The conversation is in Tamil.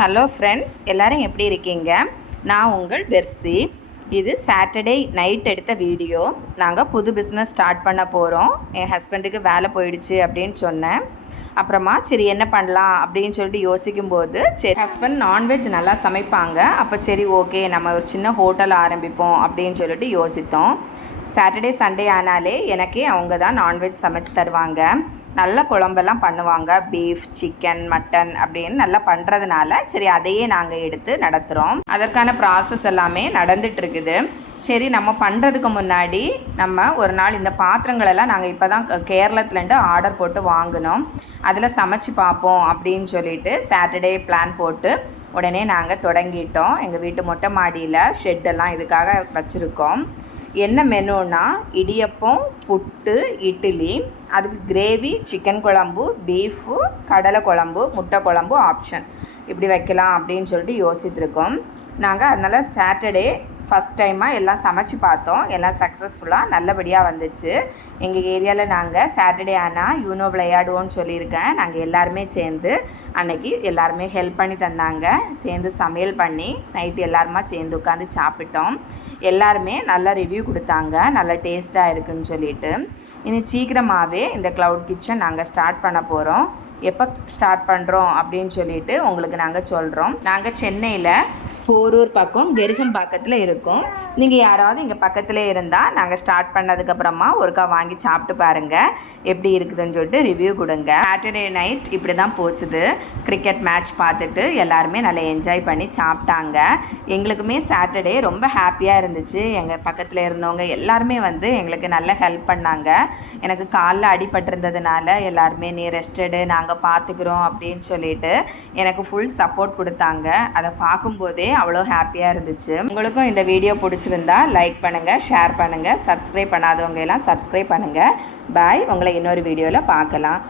ஹலோ ஃப்ரெண்ட்ஸ், எல்லோரும் எப்படி இருக்கீங்க? நான் உங்கள் பெர்சி. இது சாட்டர்டே நைட் எடுத்த வீடியோ. நாங்கள் புது பிஸ்னஸ் ஸ்டார்ட் பண்ண போகிறோம். என் ஹஸ்பண்டுக்கு வேலை போயிடுச்சு அப்படின்னு சொன்னேன். அப்புறமா சரி என்ன பண்ணலாம் அப்படின்னு சொல்லிட்டு யோசிக்கும்போது, சரி ஹஸ்பண்ட் நான்வெஜ் நல்லா சமைப்பாங்க. அப்போ சரி ஓகே நம்ம ஒரு சின்ன ஹோட்டல் ஆரம்பிப்போம் அப்படின்னு சொல்லிட்டு யோசித்தோம். சாட்டர்டே சண்டே ஆனாலே எனக்கே அவங்க தான் நான்வெஜ் சமைச்சு தருவாங்க. நல்ல குழம்பெல்லாம் பண்ணுவாங்க. பீஃப், சிக்கன், மட்டன் அப்படின்னு நல்லா பண்ணுறதுனால சரி அதையே நாங்கள் எடுத்து நடத்துகிறோம். அதற்கான ப்ராசஸ் எல்லாமே நடந்துகிட்ருக்குது. சரி நம்ம பண்ணுறதுக்கு முன்னாடி நம்ம ஒரு நாள் இந்த பாத்திரங்களெல்லாம் நாங்கள் இப்போ தான் கேரளத்துலேருந்து ஆர்டர் போட்டு வாங்கினோம். அதில் சமைச்சு பார்ப்போம் அப்படின்னு சொல்லிட்டு சாட்டர்டே பிளான் போட்டு உடனே நாங்கள் தொடங்கிட்டோம். எங்கள் வீட்டு மொட்டை மாடியில் ஷெட்டெல்லாம் இதுக்காக வச்சுருக்கோம். என்ன மெனுன்னா இடியப்பம், புட்டு, இட்லி, அதுக்கு கிரேவி, சிக்கன் குழம்பு, பீஃபு, கடலை குழம்பு, முட்டை குழம்பு ஆப்ஷன் இப்படி வைக்கலாம் அப்படின்னு சொல்லிட்டு யோசித்துருக்கோம். நாங்கள் அதனால் சாட்டர்டே ஃபஸ்ட் டைமாக எல்லாம் சமைச்சு பார்த்தோம். எல்லாம் சக்ஸஸ்ஃபுல்லாக நல்லபடியாக வந்துச்சு. எங்கள் ஏரியாவில் நாங்கள் சாட்டர்டே ஆனால் யூனோ விளையாடுவோன்னு சொல்லியிருக்கேன். நாங்கள் எல்லாருமே சேர்ந்து அன்றைக்கி எல்லாருமே ஹெல்ப் பண்ணி தந்தாங்க. சேர்ந்து சமையல் பண்ணி நைட்டு எல்லாருமா சேர்ந்து உட்காந்து சாப்பிட்டோம். எல்லாருமே நல்ல ரிவ்யூ கொடுத்தாங்க, நல்ல டேஸ்ட்டாக இருக்குதுன்னு சொல்லிட்டு. இனி சீக்கிரமாகவே இந்த க்ளவுட் கிச்சன் நாங்கள் ஸ்டார்ட் பண்ண போகிறோம். எப்போ ஸ்டார்ட் பண்ணுறோம் அப்படின்னு சொல்லிட்டு உங்களுக்கு நாங்கள் சொல்கிறோம். நாங்கள் சென்னையில் போரூர் பக்கம் கெருகம்பாக்கத்தில் இருக்கும். நீங்கள் யாராவது இங்கே பக்கத்தில் இருந்தால் நாங்கள் ஸ்டார்ட் பண்ணதுக்கப்புறமா ஒருக்கா வாங்கி சாப்பிட்டு பாருங்கள், எப்படி இருக்குதுன்னு சொல்லிட்டு ரிவ்யூ கொடுங்க. சாட்டர்டே நைட் இப்படி தான் போச்சுது. கிரிக்கெட் மேட்ச் பார்த்துட்டு எல்லாருமே நல்லா என்ஜாய் பண்ணி சாப்பிட்டாங்க. எங்களுக்குமே சாட்டர்டே ரொம்ப ஹாப்பியாக இருந்துச்சு. எங்கள் பக்கத்தில் இருந்தவங்க எல்லாருமே வந்து எங்களுக்கு நல்ல ஹெல்ப் பண்ணாங்க. எனக்கு காலில் அடிபட்டிருந்ததுனால எல்லாருமே நீ ரெஸ்டடு நாங்கள் பார்த்துக்குறோம் அப்படின்னு சொல்லிட்டு எனக்கு ஃபுல் சப்போர்ட் கொடுத்தாங்க. அதை பார்க்கும்போதே அவ்வளோ ஹாப்பியாக இருந்துச்சு. உங்களுக்கும் இந்த வீடியோ பிடிச்சிருந்தா லைக் பண்ணுங்கள், ஷேர் பண்ணுங்கள், சப்ஸ்கிரைப் பண்ணாதவங்க எல்லாம் சப்ஸ்கிரைப் பண்ணுங்கள். பாய். உங்களை இன்னொரு வீடியோவில் பார்க்கலாம்.